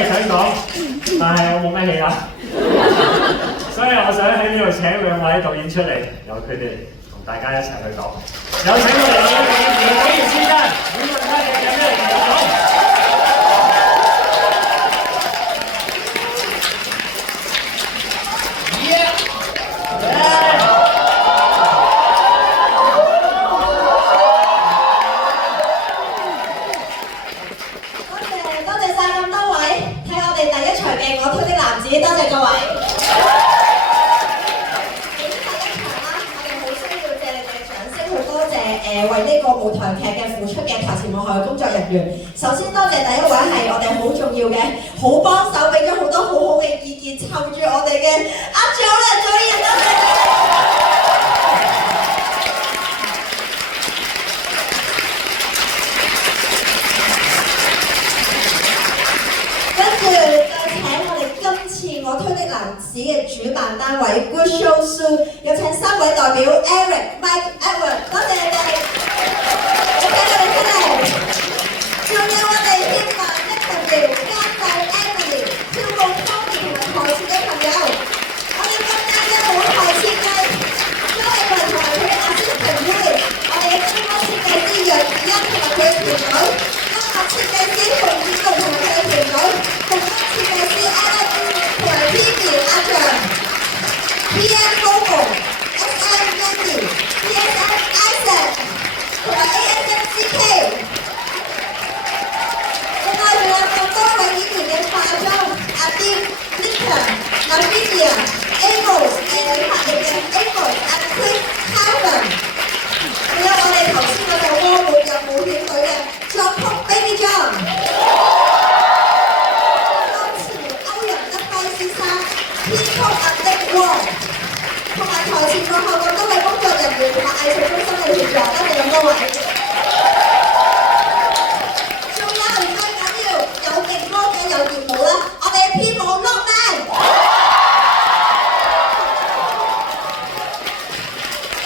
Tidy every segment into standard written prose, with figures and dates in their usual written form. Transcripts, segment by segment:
嘢想講，但係我冇乜氣啦，所以我想喺呢度請兩位導演出嚟，由佢哋同大家一齊去講。有請我哋嘅導演姚寶賢先生，請問他哋有咩同我講？我推的男子，多謝各位。嚟到第一場啦，我哋好需要借你哋嘅掌聲去多謝為呢個舞台劇嘅付出嘅台前幕後嘅工作人員。首先多謝第一位係我哋好重要嘅，好幫手，俾咗好多好好嘅意見，湊住我哋嘅阿祖啦，祖賢，多謝你。跟住。我推的男子嘅主辦單位 Good Show Soon 有請3位代表 Eric、Mike、Edward， 多謝你哋，我請你哋出嚟。仲有我哋天文一同僚監製 Emily、跳舞 Tony 同埋台前嘅朋友，我哋今日嘅舞台設計張藝文同埋佢阿師平妹，我哋嘅燈光設計師楊子欣同埋佢嘅團隊，音樂設計師馮子龍同埋佢嘅團隊，服裝設計師 Alex。同埋 Vivi 阿象 ，PM Bobo、SM Wendy、PSM Isaac 同埋 ASM CK， 另外仲有咁多位演員嘅化妝，阿 Deep、Nika、Navia、Amos 拍嚟嘅 Amos、阿 Chris、Calvin， 仲有我哋頭先嗰首歌《沒入冒險隊》嘅作曲 Baby John。編曲阿的王，同埋台前幕後咁多位工作人員同埋藝術中心嘅協助，多謝咁多位。仲有最緊要有勁歌嘅有熱舞啦，我哋嘅編舞 Lockman。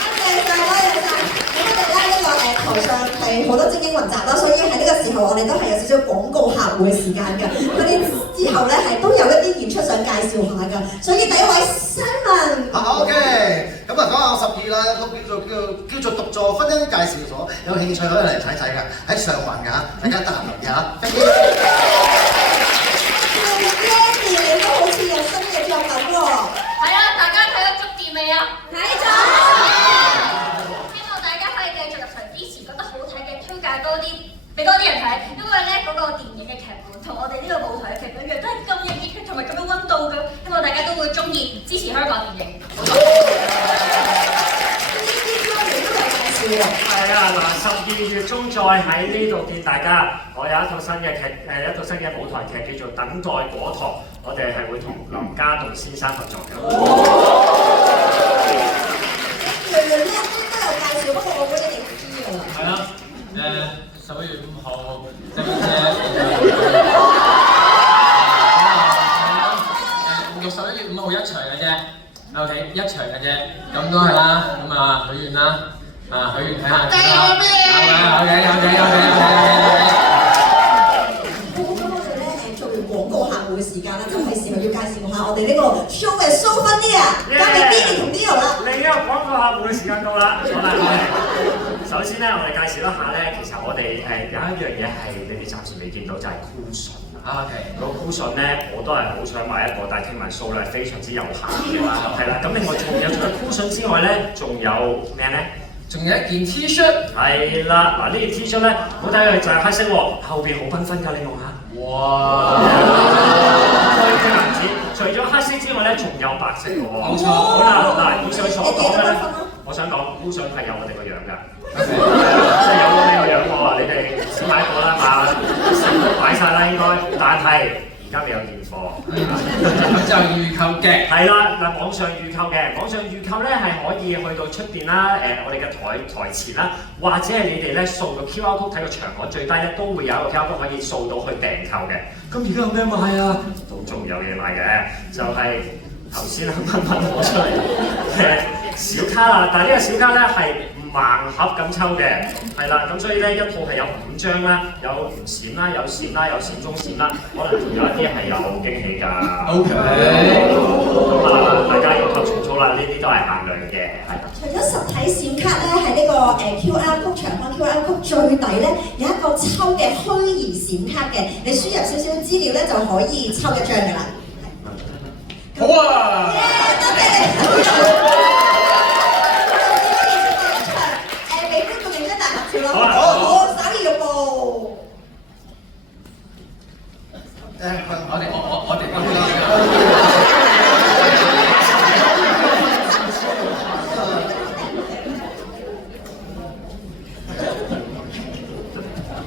多謝晒，多謝晒。咁我哋咧呢個台上係好多精英雲集啦，所以喺呢個時候我哋都係有少少廣告客戶嘅時間㗎。佢哋之後咧係都有一啲演出想介紹下㗎，所以第一位 Simon。OK， 咁啊講下12啦，一個叫做獨坐婚姻介紹所，有興趣可以嚟睇睇㗎，喺上環㗎，大家得閒留意下。Yanny 你都好似有新嘅作品喎。係啊，大家睇咗《觸電》未啊？睇咗。希望大家可以繼續入場支持，覺得好睇嘅推介多啲，俾多啲人睇，因為咧嗰個電影嘅劇本同我哋呢個舞台嘅劇本一樣，都係咁有熱血同埋咁有溫度嘅，希望大家都會中意支持香港電影。係啊，嗱，12月中再喺呢度見大家。我有一套新嘅劇，一套新嘅舞台劇叫做《等待果陀》，我哋係會同林家棟先生合作嘅。樣樣咧都有介紹，不過我估你哋唔知㗎啦。係啦，11月5號，即係11月5號一場嘅啫 ，OK， 一場嘅啫，咁都係啦，咁啊許願啦，許願睇下點啦，咁我哋咧做完廣告客戶嘅時間啦，就係時候要介紹下我哋呢個 show 嘅 souvenir， 交俾 Billy 同 Leo 啦。另一個廣告客戶嘅時間到啦，好啦，首先咧，我哋介紹一下咧，其實我哋有一樣嘢係你哋暫時未見到，就係 cushion。OK， 個 cushion咧，我都係好想買一個，但係聽聞數量非常之有限嘅嘛。係啦，咁另外除咗 cushion 之外咧，仲有咩咧？仲有一件 T-shirt。係啦，嗱呢件 T-shirt 咧，好睇佢就係黑色喎，後邊好繽紛㗎，你望下。哇！推嘅男子，除咗黑色之外咧，仲有白色嘅喎。冇錯。好啦，嗱，以上所講嘅咧，我想講 cushion 係有我哋個樣㗎。即係有我哋個樣喎，你哋先買過啦嘛，成都擺晒啦應該，但係而家未有現貨，就預購嘅。係啦，嗱網上預購嘅，網上預購咧係可以去到出邊啦，我哋嘅台前啦，或者係你哋咧掃個 QR code 睇個場刊最低咧，都會有一個 QR code 可以掃到去訂購嘅。咁而家有咩賣啊？都仲有嘢賣嘅，就係頭先啱啱攞出嚟嘅小卡啦，但係呢個小卡咧係唔盲盒咁抽嘅，係啦，咁所以咧一套係有5張啦，有唔閃啦，有閃啦，有閃中閃啦，可能仲有一啲係有驚喜㗎。OK。咁啊，大家要拍重操啦，呢啲都係限量嘅，係啦。除咗實體閃卡咧，喺呢個QR code 長方 QR code 最底咧有一個抽嘅虛擬閃卡嘅，你輸入少少資料咧就可以抽1張㗎啦。好啊！多謝你。俾觀眾影張大合照咯。好，手兒玉步。我哋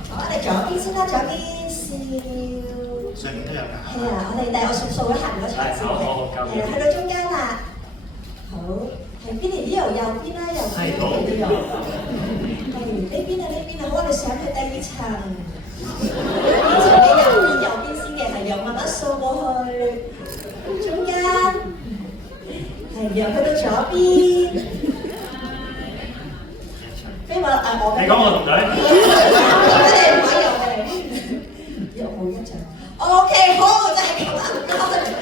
我哋左邊先啦，左邊笑。上面都有㗎。係啊，我數一下嗰場先嘅。係啊，去到中間啦。好，係邊條呢度右邊啦，右邊呢度。係呢邊啊，呢邊啊，好，我哋上去第2層。你右邊先嘅，係由慢慢掃過去。中間。係，然後去到左邊。飛馬我。你講我同隊。我哋唔可以有嘅。有冇1張？OK，好，就係咁啦，唔該。